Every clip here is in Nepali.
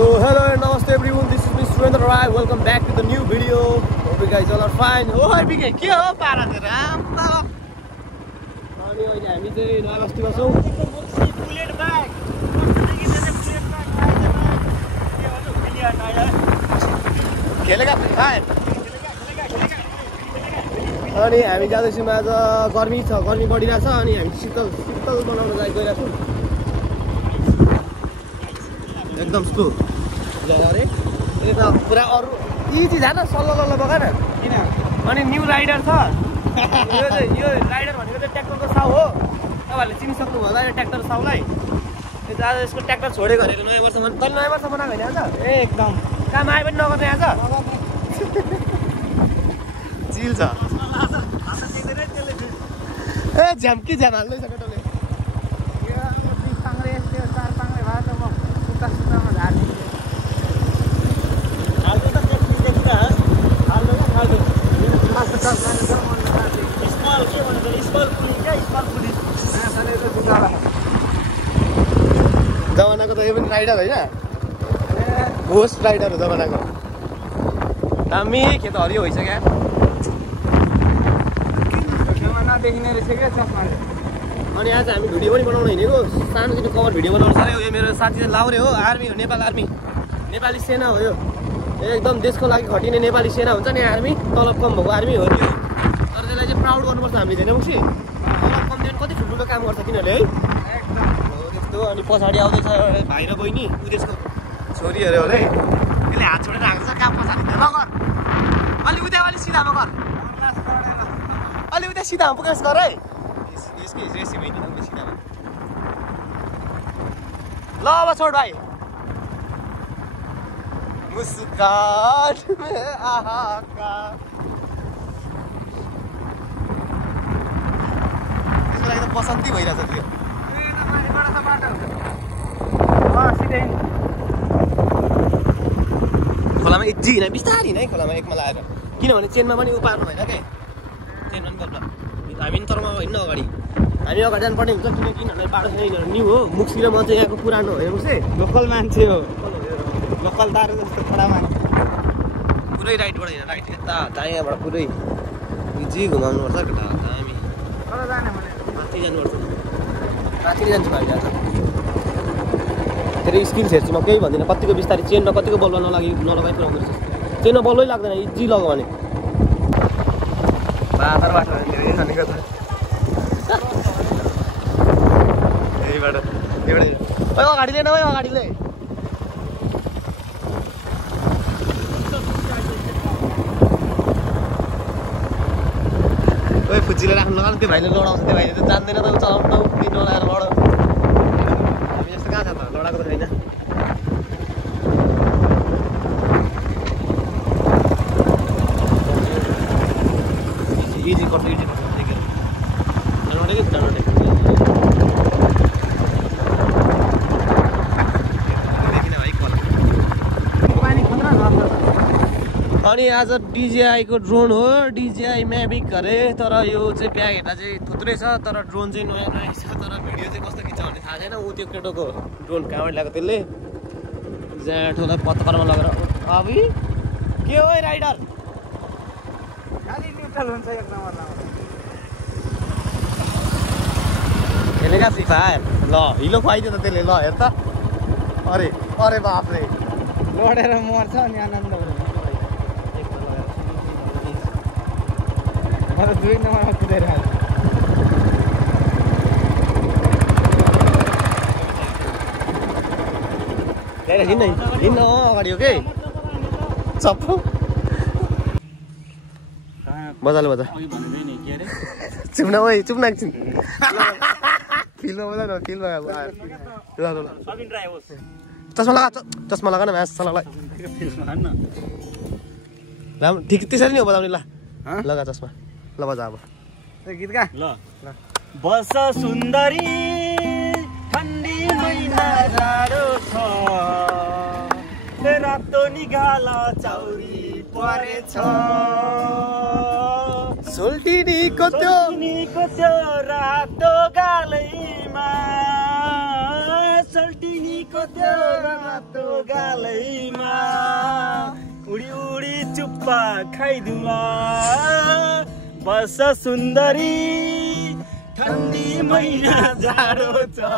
So hello and namaste everyone, this is Mr. Surendra Rai. Welcome back to the new video. Hope you guys all are fine. Oh, I begin. के हो पारा त राम बाबा. अनि अहिले हामी चाहिँ नयाँ बस्तीमा छौं. Bullet bag. खेलेका फायर. अनि हामी जाँदैछौँ आज गर्मी छ, गर्मी बढिरहेछ अनि हामी शीतल बनाउन गइरहेका छौं. एकदम स्लो अरे यता पुरा अरू यी चिज हान सल्ल बगान किन अनि न्यू राइडर छ यो राइडर भनेको चाहिँ ट्र्याक्टरको साउ हो तपाईहरुले चिनिसक्नु होला यो ट्र्याक्टर साउलाई त्यो आज यसको ट्र्याक्टर छोडेको भनेको नयाँ वर्षमा तल नयाँ वर्ष बनाएको हैन आज एकदम काम आए पनि नगर्ने आज चिल छ ए झ्याम्की झ्याम हाल्दै छ केटाले जमानाको त यो पनि राइडर होइन होस्ट राइडर हो जमानाको दामी खेत हरियो भइसक्यो अनि आज हामी भिडियो पनि बनाउन हिँडेको सानोतिनो कभर भिडियो बनाउनु छ यो मेरो साथी लाउरे हो आर्मी हो नेपाल आर्मी नेपाली सेना हो यो एकदम देशको लागि खटिने नेपाली सेना हुन्छ नि आर्मी तलब कम भएको आर्मी हो त्यो तर त्यसलाई चाहिँ प्राउड गर्नुपर्छ हामीले हैन मुक्सी तलब कम दिने कति ठुलो काम गर्छ तिनीहरूले है एकदम हो त्यस्तो अनि पछाडी आउँदैछ भाइ र बहिनी उदेशको छोरीहरु होला है त्यसले हात छोडेर आएको छ काम पछाडी नगर अलि उता सिधामा गर अलि उता सिधामा फोकस गर है यसकै रेसी भइदिन उता सिधामा ल अब छोड भाइ मुस्कान में आहा का त्यसको लागि त बसन्ती भइरहेछ त्यो खोलामा इजी हिँड बिस्तारै हिँड है खोलामा एकमा लाएर किनभने चेनमा पनि उपार्नु होइन क्या चेनमा पनि बल्ल हामी पनि तरमा हिँड्न अगाडि हामी अगाडि जानुपर्ने हुन्छ किनकि यिनीहरूलाई बाटो छैन यिनीहरू न्यू हो मुक्सी र म चाहिँ यहाँको पुरानो हो मुक्सी लोकल मान्छे हो लोकल दार जस्तो खडा मान्छे पुरै राइटबाट हिँड राइट यता दायाँबाट पुरै इजी घुमाउनुपर्छ केटा हामी कता जाने भने माथि जानुपर्छ माथि जान्छु भाइ आज फेरि स्किल्स हेर्छु म केही भन्दिनँ कतिको बिस्तारै चेन र कतिको बलमा लगाइ पुऱ्याउँदो रहेछ चेनमा बल्लै लाग्दैन इजी लगायो भने बाटोबाट धेरै खानेको छ यहीबाट अगाडि लिएन है अगाडि ले ओइ फुच्चीले राख्नु लगाउनु त्यो भाइले लडाउँछ त्यो भाइले त जान्दैन त चलाउनु त पिन लगाएर लड हामी जस्तो कहाँ छ त लडाएको त छैन इजी कट अनि आज DJI को ड्रोन हो DJI म्याभिक अरे तर यो चाहिँ ब्याग हेर्दा चाहिँ थुत्रै छ तर ड्रोन चाहिँ नयाँ छ तर भिडियो चाहिँ कस्तो खिच्छ भन्ने थाहा छैन ऊ त्यो केटोको ड्रोन कहाँबाट ल्याएको त्यसले ज्याठोलाई पत्करमा लगेर अबि के हो राइडर खाली न्युट्रल हुन्छ एक नम्बरमा खेलेका फ्री फायर ल हिलो खुवाइदियो त त्यसले ल हेर त अरे अरे बापरे लडेर मर्छ अनि आनन्द मलाई 2 नम्बरमा कुदेर आयो ल्याएर हिँड्न अगाडि हो के चप्पु मजाले बजा चुप्न ओइ चुप्न एकछिन फिल्ममा बजा न फिल्ममा ल चस्मा लगा न म्याच चलालाई राम्रो ठिक त्यसरी नै हो बजाउने ल लगा चस्मा ल बजा अब गीत गा ल बस सुन्दरी ठण्डी महिना जाडो छ रातो निगाला चौरी परेछ सोल्टिनीको त्यो रातो गालैमा सल्टिनीको त्यो रातो गालैमा उडी उडी चुप्पा खाइदिउँला बस सुन्दरी ठन्डी महिना जाडो छ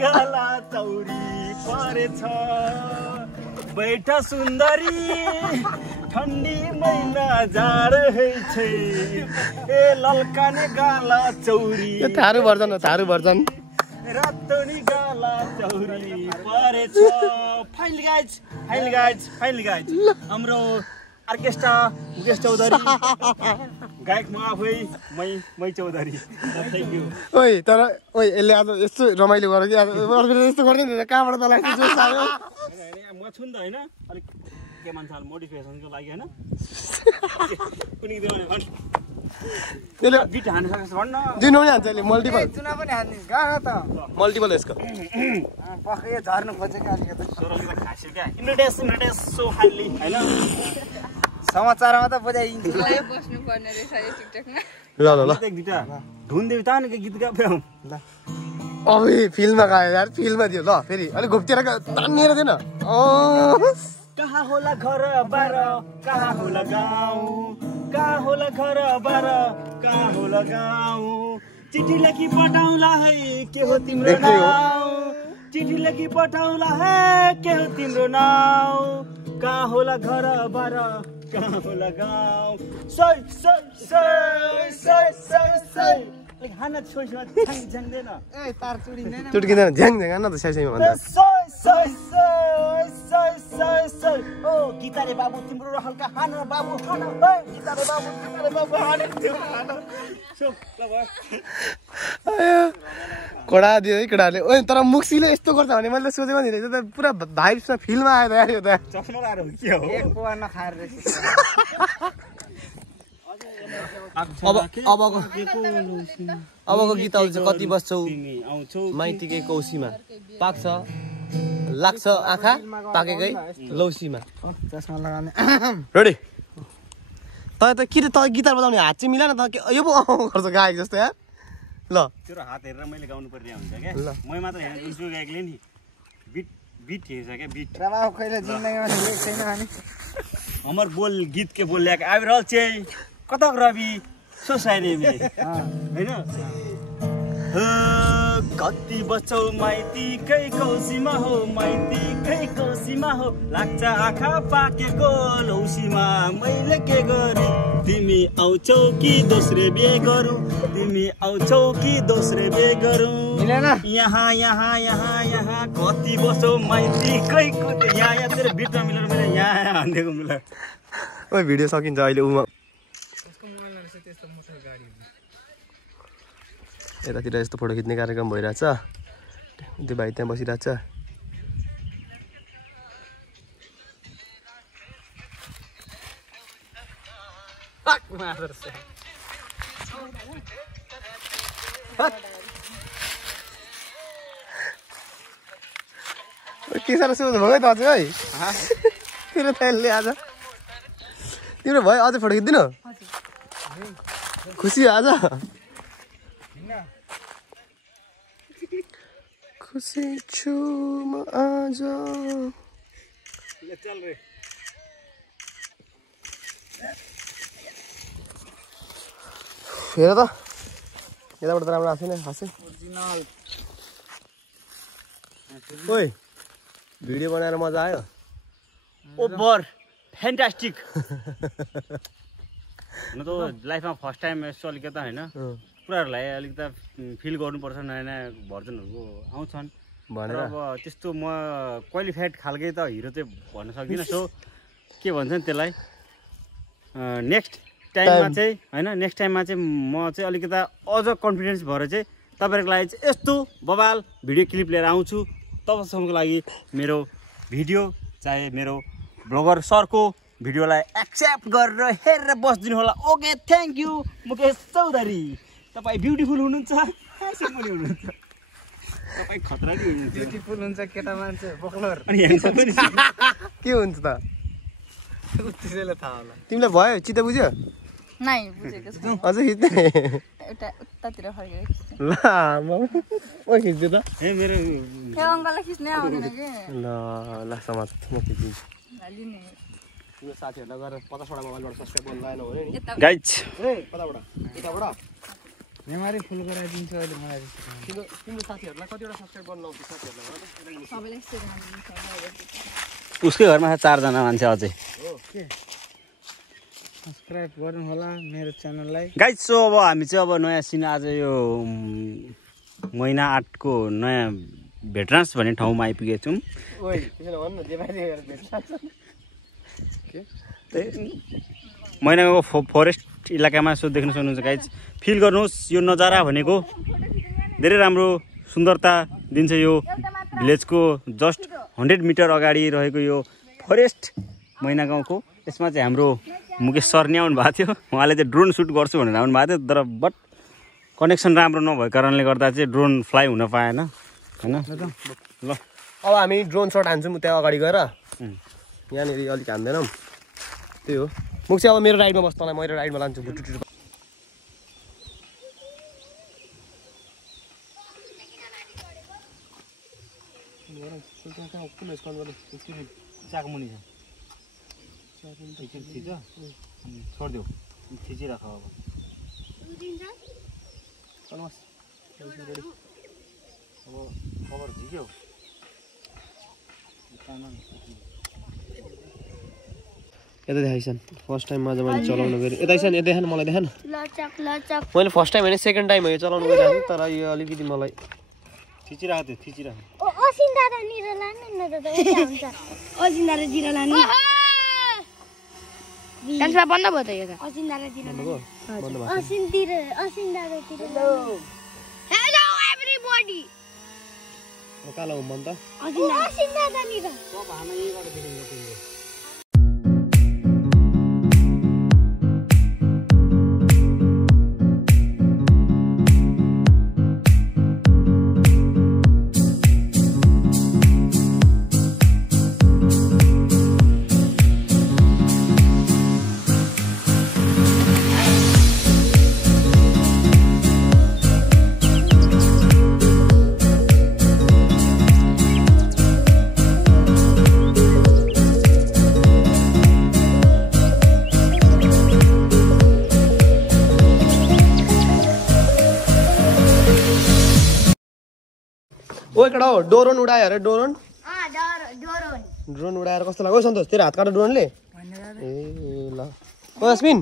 गाला चौरी परेछ बैठ सुन्दरी ठन्डी महिना जाडो छै ए लल्काने गाला चौरी थारू भर्जन रातोनी गाला चौरी परेछ फाइनली गाइज हाम्रो अर्केस्ट्रा मुकेश चौधरी गायक म आफै मै चौधरी थ्याङ्क यू ओइ तर यसले आज यस्तो रमाइलो गर कि यस्तो गर्दैन कहाँबाट तलाई जोस आयो म छु नि त हैन अलिक के मान्छे मोटिभेसनको लागि हैन कुनै त्यसले बिट हान्न सक्छ भन्न जुन पनि हान्छ यसले मल्टिपल चुना पनि हान्ने गाह्रो त मल्टिपल यसको पक्कै झर्नु खोजेको अलिकति सोरलको खास्यो क्या इन्ट्रोड्युस सो खाली हैन समाचारमा त बजाइन्छ बस्नु पर्ने रहेछ यो टिकटकमा ल एक दुईटा धुन देऊ तान के गीत गा भ्याउ ल अबे फिल्ममा गायो यार फिल्ममा दियो ल फेरि अलिक घुप्टेर तानिएर दिएन कहाँ होला घर बार कहाँ होला गाउँ कहाँ होला घर बार कहाँ होला गाउँ चिठी लेखी पठाउला है के हो तिम्रो नाउँ चिठी लेखी पठाउला है के हो तिम्रो नाउँ कहाँ होला घर बार कहाँ होला गाउँ सै सै सै सै सै सै हाना छोइसमा झ्याङ्दैन ए तार चुडिँदैन चुट्किँदैन झ्याङ झ्याङ न त स्याइमा भन्दा सै सै सै सै सै सै ओ गीताले बाबु तिम्रो हल्का हान बाबु हान ए गीताले बाबु हान तिम्रो हान सो ल भयो कडा दियो है केटाहरूले ओइ तर मुक्सीले यस्तो गर्छ भने मैले सोचेको नि रहेछ त पुरा भाइब्समा फिल्ममा आयो त यार यो त चस्मा लाएर हो के हो एक पोवा नखाएर रहेछ अबको गीत आउँछ कति बस्छौ माइतीकै कौसीमा पाक्छ लाग्छ आँखा पाकेकै लौसीमा चस्मा लगाउने रेडी तँ त के त गिटार बजाउने हात चाहिँ मिला न त यो पो गर्छ गायक जस्तो यार ल तेरो हात हेरेर मैले गाउनु पर्ने हुन्छ क्या मै मात्र हेरेर उसको गायकले नि बिट हेर्छ क्या बिट रमाउ कहिले जिन्दगीमा लेख छैन भने हमर बोल गीत के बोल ल्याक आइरहल चाहिँ कतक रवि सोसाइटी में हैन कति बचौ माइतीकै कौसीमा हो माइतीकै कौसीमा हो लाग्छ आँखा पाकेको लौसीमा मैले के गरे तिमी आउँछौ कि दोस्रे बिहे गरौँ तिमी आउँछौ कि दोस्रे बिहे गरौँ यहाँ यहाँ यहाँ यहाँ कति बचौ माइतीकै यहाँ यहाँ तेरो बिटमा मिलेर मैले यहाँ हान्दिएको मिलेर ओइ भिडियो सकिन्छ अहिले उमा यतातिर यस्तो फोटो खिच्ने कार्यक्रम भइरहेछ त्यो भाइ त्यहाँ बसिरहेछ के साह्रो सोच भयो त अझै है तिम्रो त्यसले आज तिम्रो भयो अझै फोटो खिच्दिनँ खुसी आज खुसी छु म आज चल रे हेर त यताबाट त राम्रो आएको छैन हाँसे ओइ भिडियो बनाएर मजा आयो ओभर फ्यान्टास्टिक न त लाइफमा फर्स्ट टाइम यस्तो अलिकता होइन कुराहरूलाई अलिकता फिल गर्नुपर्छ नयाँ नयाँ भर्जनहरूको आउँछन् भनेर अब त्यस्तो म क्वालिफाइड खालकै त हिरो चाहिँ भन्न सक्दिनँ सो के भन्छ नि त्यसलाई नेक्स्ट टाइममा चाहिँ होइन नेक्स्ट टाइममा चाहिँ म चाहिँ अलिकता अझ कन्फिडेन्स भएर चाहिँ तपाईँहरूको लागि चाहिँ यस्तो बबाल भिडियो क्लिप लिएर आउँछु तबसम्मको लागि मेरो भिडियो चाहे मेरो ब्लगर सरको भिडियोलाई एक्सेप्ट गरेर हेरेर बसिदिनु होला okay thank you Mukesh Chaudhary तपाईँ ब्युटिफुल हुनुहुन्छ ह्यान्डसम पनि हुनुहुन्छ तपाईँ खतरा नि हुनुहुन्छ ब्युटिफुल हुन्छ केटा मान्छे बक्लर अनि ह्यान्डसम पनि के हुन्छ त त्यसैले थाहा होला तिमीलाई भयो चित्त बुझ्यो नाइ बुझेको छैन अझै खिच्ने एउटा उतातिर फर्केर खिच्छु ल म ओ खिच्छु त ए मेरो त्यो अङ्कललाई खिच्नै आउँदैन कि ल ल समाज म खिच्दिन्छु लिने तिम्रो साथीहरूलाई गएर 50 वटा मोबाइलबाट सब्स्क्राइब गर्नु भएन भने नि गाइज ए कताबाट यताबाट मेमोरी फुल गराइदिन्छु अहिले मलाई तिम्रो साथीहरूलाई कतिवटा सब्स्क्राइब गर्नु आउँछ साथीहरूलाई सबैलाई सेयर गरिदिन्छ उसकै घरमा 4 जना मान्छे अझै हो के सब्स्क्राइब गर्नु होला मेरो च्यानललाई गाइज सो अब हामी चाहिँ अब नयाँ सिन आज यो महिना 8 को नयाँ भेटरान्स भन्ने ठाउँमा आइपुगेको छौँ ओइ त्यसो भन्न न देवाली भेट्छ के महिनाको फरेस्ट इलाकामा सो देख्न सक्नुहुन्छ गाइज फिल गर्नुहोस् यो नजारा भनेको धेरै राम्रो सुन्दरता दिन्छ यो भिलेजको जस्ट 100 मिटर अगाडि रहेको यो फरेस्ट मैना गाउँको यसमा चाहिँ हाम्रो मुकेश सर नि आउनु भएको थियो उहाँले चाहिँ ड्रोन सुट गर्छु भनेर आउनु भएको थियो तर बट कनेक्सन राम्रो नभएको कारणले गर्दा चाहिँ ड्रोन फ्लाइ हुन पाएन हैन ल अब हामी ड्रोन सट हान्छौँ त्यहाँ अगाडि गएर यहाँनिर अलिक हान्दैनौँ त्यही हो मुख चाहिँ अब मेरो राइडमा बस्छ तँलाई मेरो राइडमा लान्छु भुटुटु चाको मुनि छ छोडिदेऊ खिचिराख अब खबर झिक्यो यता देखाइसन फर्स्ट टाइम माझ मैले चलाउनु गएँ यता आइसन यता देखान मलाई देखान मैले फर्स्ट टाइम होइन सेकेन्ड टाइम हो यो चलाउनु गइरहेको छु तर यो अलिकति मलाई खिचिराख त्यो खिचिराख असिन दादा निर लानु न दादा उता हुन्छ असिन दादा जिर लानु त्यसमा बन्द भयो त यो त असिन दादा जिर बन्द भयो असिन दादा तिर हेलो एभ्रीबॉडी कालो मन त असिन दादा निर सब हामी यहीबाट देखिन्छ तिमीले ओ एकटा हो ड्रोन उडायो अरे ड्रोन ड्रोन उडाएर कस्तो लाग्यो सन्तोष तेरो हात काट्यो ड्रोनले ए ल ओ अस्मिन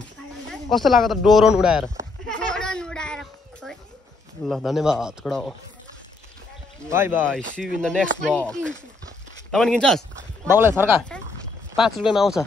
कस्तो लाग्यो त ड्रोन उडाएर ल धन्यवाद कडा bye bye see you in the next blog तपाईँ किन्छस् बाउलाई फर्का 5 रुपियाँमा आउँछ